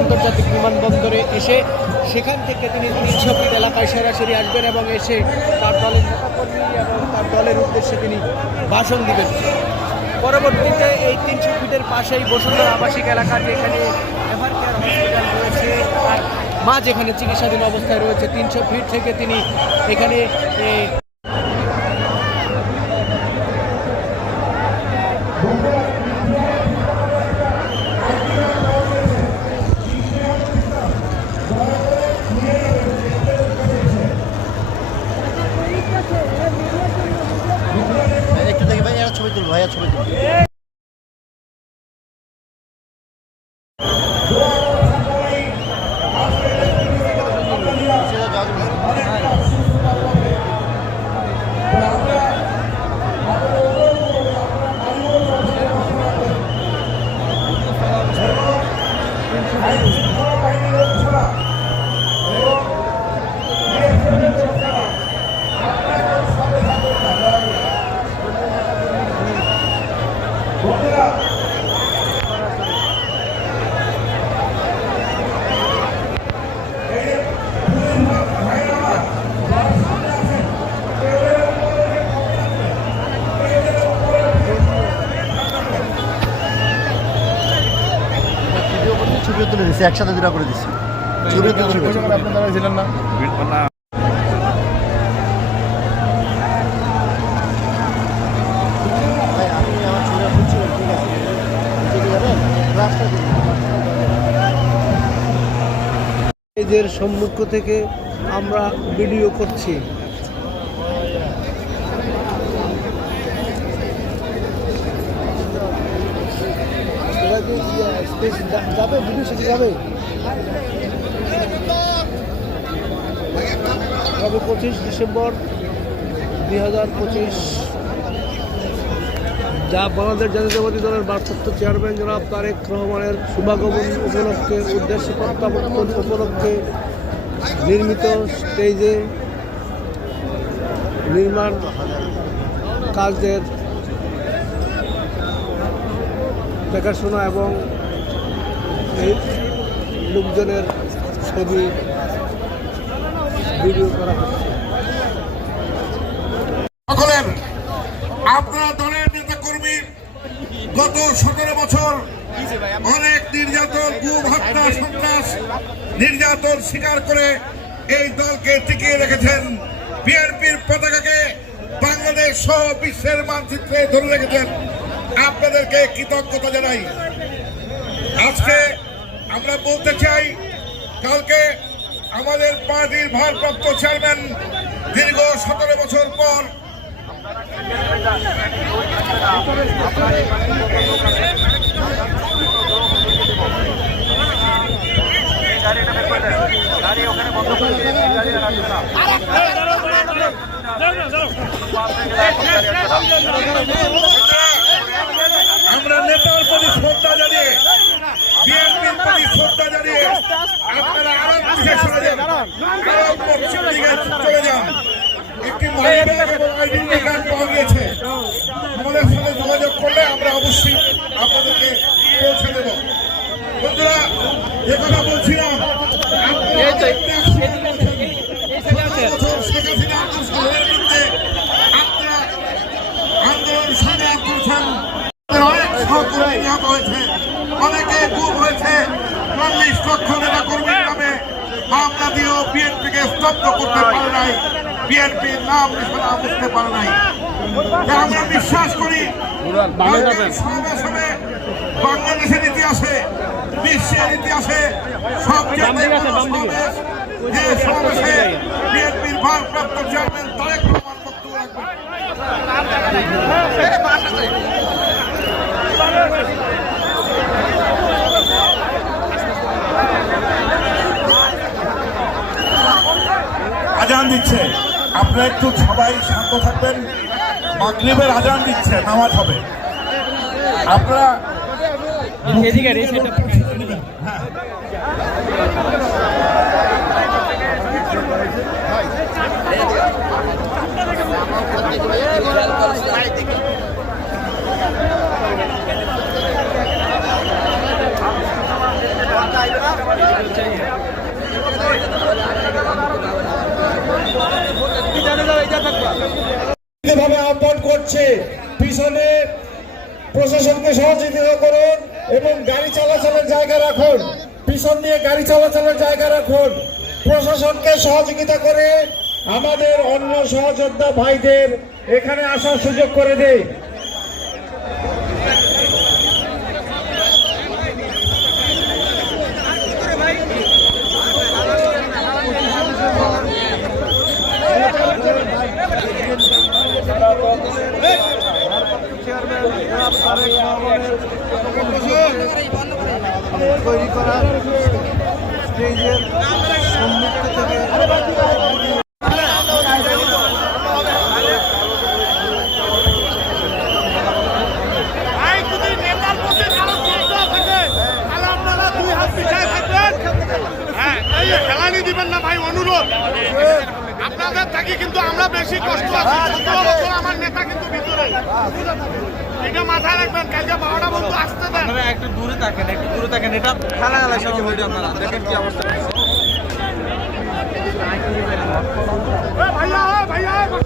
আন্তর্জাতিক বিমানবন্দরে এসে সেখান থেকে তিনি 300 ফিট এলাকায় সরাসরি আসবেন এবং এসে তার দলের নেতাকর্মী এবং তার দলের উদ্দেশ্যে তিনি ভাষণ দিবেন। পরবর্তীতে এই 300 ফিটের পাশেই বসুন্ধরা আবাসিক এলাকা, যেখানে এভারকেয়ার হসপিটাল রয়েছে, তার মা যেখানে চিকিৎসাধীন অবস্থায় রয়েছে, 300 ফিট থেকে তিনি এখানে একটু দেখে ভাই ছবি তুল, ভাইয়া ছবি তুল। ছবিও তুলে দিচ্ছি, একসাথে দুটা করে দিচ্ছি। ছবিও তুলে আপনারা ছিলেন না। এদের সম্মুখ থেকে আমরা ভিডিও করছি। যাবে ভিডিও শেষে যাবে 25 ডিসেম্বর 2025 যা বাংলাদেশ জাতীয়তাবাদী দলের ভারপ্রাপ্ত চেয়ারম্যান জনাব তারেক রহমানের শুভাগমন উপলক্ষে, উদ্দেশ্য প্রত্যাবর্তন উপলক্ষে নির্মিত স্টেজে নির্মাণ কাজের দেখাশোনা এবং এই লোকজনের ছবি ভিডিও করা হচ্ছে। আপনারা দলের নেতা কর্মী গত 17 বছর অনেক নির্যাতন, গুম, হত্যা, সন্ত্রাস, নির্যাতন স্বীকার করে এই দলকে টিকিয়ে রেখেছেন। বিএনপির পতাকাকে বাংলাদেশ সহ বিশ্বের মানচিত্রে ধরে রেখেছেন। আপনাদেরকে কৃতজ্ঞতা জানাই। আজকে আমরা বলতে চাই, কালকে আমাদের পার্টির ভারপ্রাপ্ত চেয়ারম্যান দীর্ঘ 17 বছর পর আমরা নেতার প্রতি শ্রদ্ধা জানিয়ে, বিএনপির প্রতি শ্রদ্ধা জানিয়ে আপনারা আরো পিছিয়ে সরে যান, আরো পশ্চিম দিকে চলে যান। একটি মাইব্যাগ এবং আইডেন্টি কার্ড পাওয়া গিয়েছে। আমাদের সাথে যোগাযোগ করলে আমরা অবশ্যই আপনাদেরকে পৌঁছে দেব। বন্ধুরা, যে কথা বলছিলাম, আন্দোলন সংগ্রাম করছেন, অনেক সহকর্মী নিহত হয়েছে, অনেকে গুম হয়েছে। ৪০ লক্ষ নেতা কর্মীর নামে মামলা দিয়েও বিএনপিকে স্তব্ধ করতে পারে নাই, বিএনপির নাম নিশানা বুঝতে পারে নাই। আমরা বিশ্বাস করি সমাবেশ হবে বাংলাদেশের ইতিহাসে, বিশ্বের ইতিহাসে সবচেয়ে সমাবেশ, যে সমাবেশে বিএনপির ভারপ্রাপ্ত চেয়ারম্যান তারেক রহমান বক্তব্য রাখবেন। আজান দিচ্ছে, আপনারা একটু সবাই শান্ত থাকবেন। মাগরিবের আজান দিচ্ছে, নামাজ হবে। আপনারা ভাবে আহ্বান করছে পিছনে প্রশাসনকে সহযোগিতা করুন এবং গাড়ি চলাচলের জায়গা রাখুন, পিছন দিয়ে গাড়ি চলাচলের জায়গা রাখুন, প্রশাসনকে সহযোগিতা করে আমাদের অন্য সহযোদ্ধা ভাইদের এখানে আসার সুযোগ করে দেয়। তৈরি করা স্টেজের সম্মুখ থেকে খেলানি দিবেন না ভাই, অনুরোধ আপনাদের থাকি, কিন্তু আমরা বেশি কষ্ট আছি। 17 বছর আমার নেতা কিন্তু ভিতরে, এটা মাথায় রাখবেন। কালকে 12টা বন্ধু আসতে দেন। একটু দূরে থাকেন, এটা খেলা শুরু হয়ে যাবে। দেখেন কি অবস্থা। ভাইয়া ভাইয়া